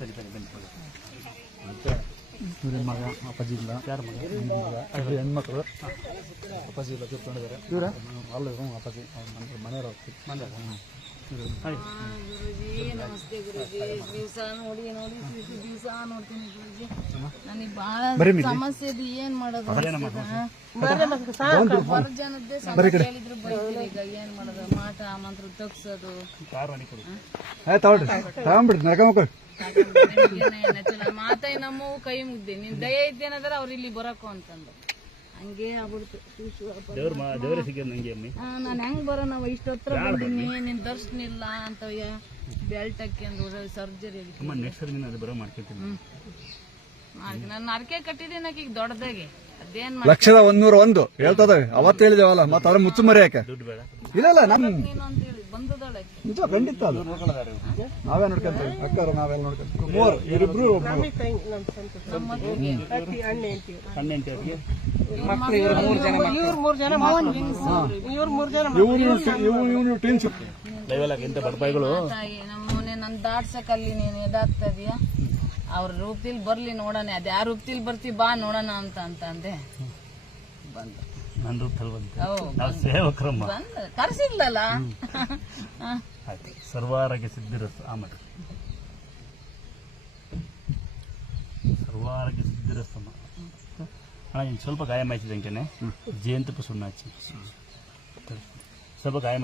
ಮತ್ತೆ ಇವ್ರ ಮಗ ಅಪ್ಪಾಜಿ ಇಲ್ಲ, ಯಾರ ಮಗ ಹೆಣ್ಮಕ್ಳು ಅಪ್ಪಾಜಿ ಇಲ್ಲ ತಿಳ್ಕೊಂಡಿದ್ದಾರೆ. ಇವರ ಅಲ್ಲ ಅಪ್ಪಾಜಿ ಮನೆಯವರು ನಮಸ್ತೆ ಗುರುಜಿ. ದಿವಸ ನೋಡಿ ದಿವಸ ನೋಡ್ತೀನಿ ಗುರುಜಿ. ನನಗೆ ಬಹಳ ಸಮಸ್ಯೆ ಇದೆ. ಏನ್ ಮಾಡೋದು? ಜನದ್ದೇ ಸಮಸ್ಯೆ ಹೇಳಿದ್ರು ಬೈತೀರಿ. ಈಗ ಏನ್ ಮಾಡೋದು? ಮಾಟ ಮಂತ್ರ ತಗ್ಸೋದು. ಮಾತಾಯಿ ನಮ್ಮವು ಕೈ ಮುಗ್ದೆ. ನಿನ್ ದಯ ಇದ್ದೇನಂದ್ರೆ ಅವ್ರು ಇಲ್ಲಿ ಬರಕು ಅಂತಂದು ಹಂಗೆ ಆಗ್ಬಿಡ್ತು. ನಾನು ಹೆಂಗ್ ಬರೋ ನಾವು ಇಷ್ಟೊತ್ತರ ಬಂದೀನಿ, ನಿನ್ ದರ್ಶನ ಇಲ್ಲ ಅಂತ ಬೆಲ್ಟ್ ಹಾಕ್ಯಂದು ಸರ್ಜರಿ ನಾನು ಅರ್ಕೆ ಕಟ್ಟಿದ್ದೀನಿ. ಆಕಿ ದೊಡ್ಡದಾಗಿ ಅದೇನ್ 1,101 ಹೇಳ್ತದ. ಅವತ್ತು ಹೇಳಿದೇವಲ್ಲ, ಮತ್ತೆ ಅವ್ರ ಮುಚ್ಚುಮರಿ ಯಾಕೆ ಇಲ್ಲ ನಮ್ ನೀನು ಅಂತ ಹೇಳಿ ಬಂದದೊಳಗೆ ನಿಜ ಖಂಡಿತ ಅದು ನಾವೇ ನೋಡ್ಕೊಂತೀವಿ. ಅಕ್ಕರು ನಾವೆಲ್ಲ ನೋಡ್ಕೊಂತೀವಿ. ಇವರಿಬ್ರು ನಮ್ಮನೆ ನನ್ ದಾಟ್ಸಕ್ ಅಲ್ಲಿ ನೀನ್ ಎದಾಗ್ತಾ ಇದೀಯ. ಅವ್ರ ರೂಪದಲ್ಲಿ ಬರ್ಲಿ ನೋಡೋಣ. ಅದ್ ಯಾವ ರೂಪದಲ್ಲಿ ಬರ್ತೀವಿ ಬಾ ನೋಡೋಣ ಅಂತ ಅಂದೆ. ಬಂದ ನನ್ನ ರೂಪದಲ್ಲಿ ಸೇವಕರಮ್ಮ ಕರ್ಸಿದ್ಲಲ್ಲ. ಸರ್ವಾರೋಗ್ಯ ಸಿದ್ಧಿರಸ್ತು. ಆಮೇಲೆ ಸರ್ವಾರೋಗ್ಯ ಸಿದ್ಧಿರಸ್ತಮ್ಮ. ಅಣ್ಣ ಇನ್ನು ಸ್ವಲ್ಪ ಗಾಯ ಮಾಯ್ತಿದ್ದಂಗೆ ಜೇನುತುಪ್ಪ ಸುಣ್ಣ ಹಚ್ಚಿ ಸ್ವಲ್ಪ ಗಾಯ